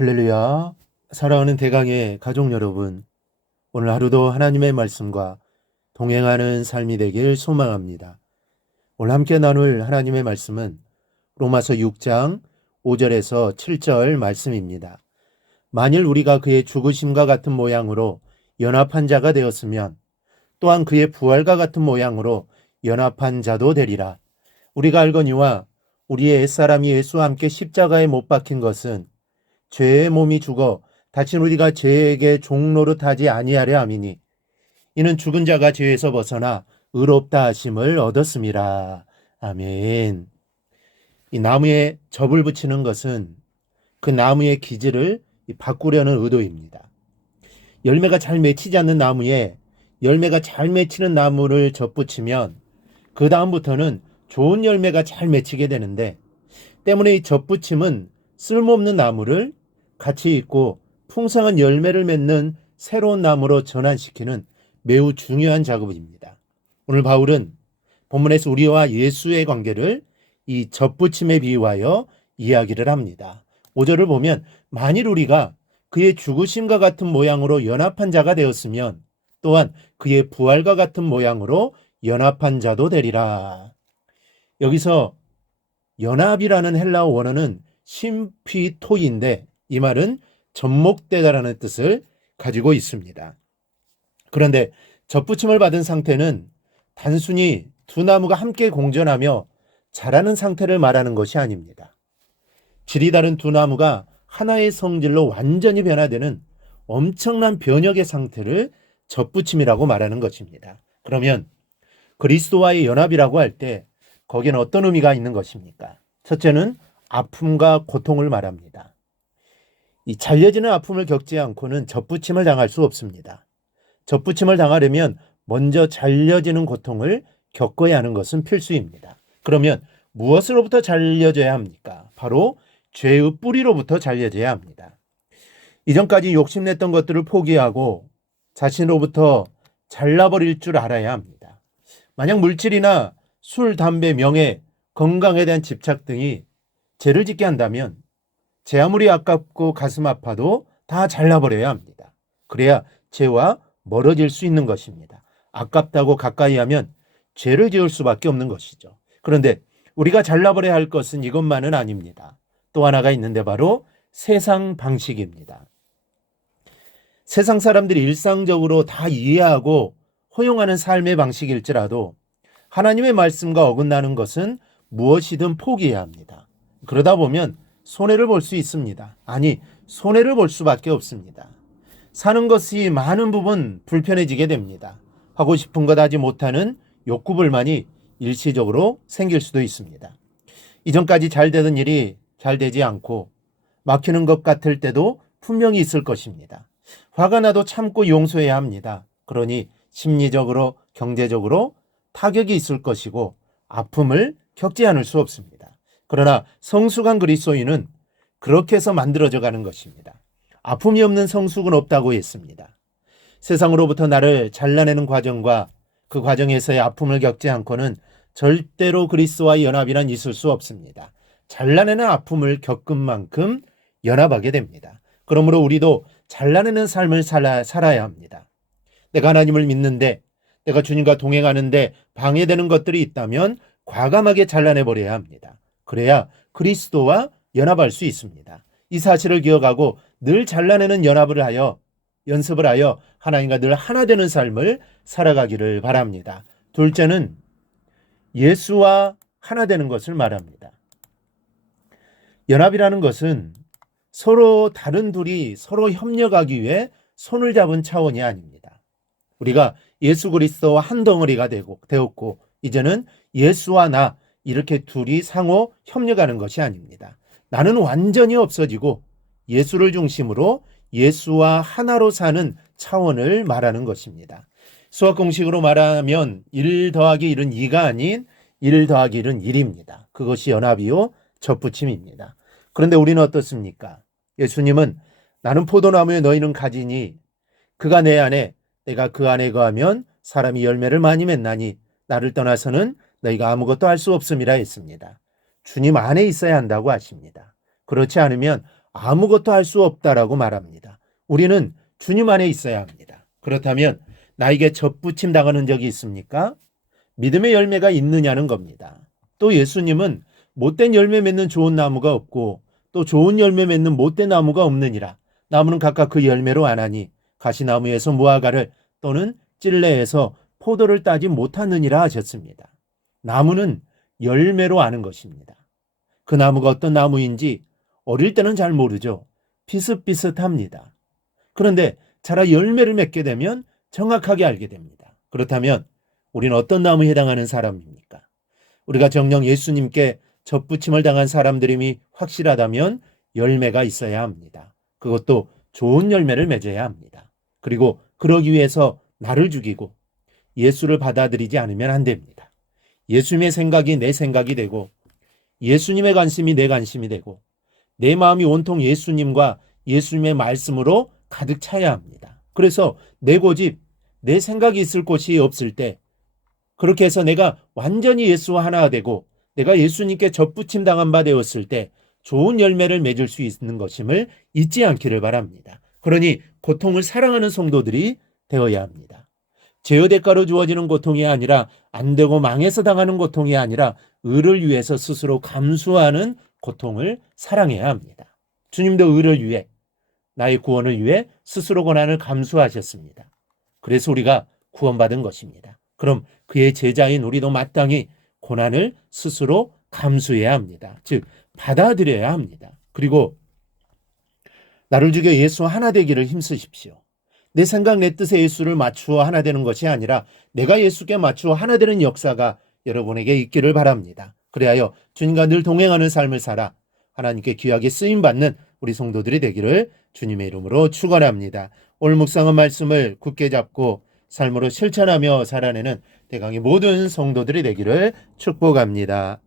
할렐루야. 사랑하는 대강의 가족 여러분, 오늘 하루도 하나님의 말씀과 동행하는 삶이 되길 소망합니다. 오늘 함께 나눌 하나님의 말씀은 로마서 6장 5절에서 7절 말씀입니다. 만일 우리가 그의 죽으심과 같은 모양으로 연합한 자가 되었으면 또한 그의 부활과 같은 모양으로 연합한 자도 되리라. 우리가 알거니와 우리의 옛사람이 예수와 함께 십자가에 못 박힌 것은 죄의 몸이 죽어 다신 우리가 죄에게 종노릇 하지 아니하려 함이니 이는 죽은 자가 죄에서 벗어나 의롭다 하심을 얻었음이라. 아멘. 이 나무에 접을 붙이는 것은 그 나무의 기질을 바꾸려는 의도입니다. 열매가 잘 맺히지 않는 나무에 열매가 잘 맺히는 나무를 접붙이면 그 다음부터는 좋은 열매가 잘 맺히게 되는데, 때문에 이 접붙임은 쓸모없는 나무를 가치 있고 풍성한 열매를 맺는 새로운 나무로 전환시키는 매우 중요한 작업입니다. 오늘 바울은 본문에서 우리와 예수의 관계를 이 접붙임에 비유하여 이야기를 합니다. 5절을 보면 만일 우리가 그의 죽으심과 같은 모양으로 연합한 자가 되었으면 또한 그의 부활과 같은 모양으로 연합한 자도 되리라. 여기서 연합이라는 헬라어 원어는 심피토인데 이 말은 접목되다라는 뜻을 가지고 있습니다. 그런데 접붙임을 받은 상태는 단순히 두 나무가 함께 공존하며 자라는 상태를 말하는 것이 아닙니다. 질이 다른 두 나무가 하나의 성질로 완전히 변화되는 엄청난 변혁의 상태를 접붙임이라고 말하는 것입니다. 그러면 그리스도와의 연합이라고 할 때 거기에는 어떤 의미가 있는 것입니까? 첫째는 아픔과 고통을 말합니다. 이 잘려지는 아픔을 겪지 않고는 접붙임을 당할 수 없습니다. 접붙임을 당하려면 먼저 잘려지는 고통을 겪어야 하는 것은 필수입니다. 그러면 무엇으로부터 잘려져야 합니까? 바로 죄의 뿌리로부터 잘려져야 합니다. 이전까지 욕심냈던 것들을 포기하고 자신으로부터 잘라버릴 줄 알아야 합니다. 만약 물질이나 술, 담배, 명예, 건강에 대한 집착 등이 죄를 짓게 한다면 죄 아무리 아깝고 가슴 아파도 다 잘라버려야 합니다. 그래야 죄와 멀어질 수 있는 것입니다. 아깝다고 가까이 하면 죄를 지을 수밖에 없는 것이죠. 그런데 우리가 잘라버려야 할 것은 이것만은 아닙니다. 또 하나가 있는데 바로 세상 방식입니다. 세상 사람들이 일상적으로 다 이해하고 허용하는 삶의 방식일지라도 하나님의 말씀과 어긋나는 것은 무엇이든 포기해야 합니다. 그러다 보면 손해를 볼 수 있습니다. 아니, 손해를 볼 수밖에 없습니다. 사는 것이 많은 부분 불편해지게 됩니다. 하고 싶은 것 하지 못하는 욕구불만이 일시적으로 생길 수도 있습니다. 이전까지 잘 되던 일이 잘 되지 않고 막히는 것 같을 때도 분명히 있을 것입니다. 화가 나도 참고 용서해야 합니다. 그러니 심리적으로, 경제적으로 타격이 있을 것이고 아픔을 겪지 않을 수 없습니다. 그러나 성숙한 그리스도인은 그렇게 해서 만들어져 가는 것입니다. 아픔이 없는 성숙은 없다고 했습니다. 세상으로부터 나를 잘라내는 과정과 그 과정에서의 아픔을 겪지 않고는 절대로 그리스도와의 연합이란 있을 수 없습니다. 잘라내는 아픔을 겪은 만큼 연합하게 됩니다. 그러므로 우리도 잘라내는 삶을 살아야 합니다. 내가 하나님을 믿는데, 내가 주님과 동행하는데 방해되는 것들이 있다면 과감하게 잘라내버려야 합니다. 그래야 그리스도와 연합할 수 있습니다. 이 사실을 기억하고 늘 잘라내는 연습을 하여 하나님과 늘 하나 되는 삶을 살아가기를 바랍니다. 둘째는 예수와 하나 되는 것을 말합니다. 연합이라는 것은 서로 다른 둘이 서로 협력하기 위해 손을 잡은 차원이 아닙니다. 우리가 예수 그리스도와 한 덩어리가 되었고 이제는 예수와 나 이렇게 둘이 상호 협력하는 것이 아닙니다. 나는 완전히 없어지고 예수를 중심으로 예수와 하나로 사는 차원을 말하는 것입니다. 수학 공식으로 말하면 1 더하기 1은 2가 아닌 1 더하기 1은 1입니다. 그것이 연합이요 접붙임입니다. 그런데 우리는 어떻습니까? 예수님은 나는 포도나무에 너희는 가지니 그가 내 안에 내가 그 안에 거하면 사람이 열매를 많이 맺나니 나를 떠나서는 너희가 아무것도 할 수 없음이라 했습니다. 주님 안에 있어야 한다고 하십니다. 그렇지 않으면 아무것도 할 수 없다라고 말합니다. 우리는 주님 안에 있어야 합니다. 그렇다면 나에게 접붙임 당하는 적이 있습니까? 믿음의 열매가 있느냐는 겁니다. 또 예수님은 못된 열매 맺는 좋은 나무가 없고 또 좋은 열매 맺는 못된 나무가 없느니라. 나무는 각각 그 열매로 아나니 가시나무에서 무화과를 또는 찔레에서 포도를 따지 못하느니라 하셨습니다. 나무는 열매로 아는 것입니다. 그 나무가 어떤 나무인지 어릴 때는 잘 모르죠. 비슷비슷합니다. 그런데 자라 열매를 맺게 되면 정확하게 알게 됩니다. 그렇다면 우리는 어떤 나무에 해당하는 사람입니까? 우리가 정녕 예수님께 접붙임을 당한 사람들임이 확실하다면 열매가 있어야 합니다. 그것도 좋은 열매를 맺어야 합니다. 그리고 그러기 위해서 나를 죽이고 예수를 받아들이지 않으면 안 됩니다. 예수님의 생각이 내 생각이 되고 예수님의 관심이 내 관심이 되고 내 마음이 온통 예수님과 예수님의 말씀으로 가득 차야 합니다. 그래서 내 고집, 내 생각이 있을 곳이 없을 때 그렇게 해서 내가 완전히 예수와 하나가 되고 내가 예수님께 접붙임 당한 바 되었을 때 좋은 열매를 맺을 수 있는 것임을 잊지 않기를 바랍니다. 그러니 고통을 사랑하는 성도들이 되어야 합니다. 죄의 대가로 주어지는 고통이 아니라 안 되고 망해서 당하는 고통이 아니라 의를 위해서 스스로 감수하는 고통을 사랑해야 합니다. 주님도 의를 위해 나의 구원을 위해 스스로 고난을 감수하셨습니다. 그래서 우리가 구원받은 것입니다. 그럼 그의 제자인 우리도 마땅히 고난을 스스로 감수해야 합니다. 즉 받아들여야 합니다. 그리고 나를 죽여 예수와 하나 되기를 힘쓰십시오. 내 생각 내 뜻에 예수를 맞추어 하나 되는 것이 아니라 내가 예수께 맞추어 하나 되는 역사가 여러분에게 있기를 바랍니다. 그리하여 주님과 늘 동행하는 삶을 살아 하나님께 귀하게 쓰임받는 우리 성도들이 되기를 주님의 이름으로 축원합니다. 오늘 묵상한 말씀을 굳게 잡고 삶으로 실천하며 살아내는 대강의 모든 성도들이 되기를 축복합니다.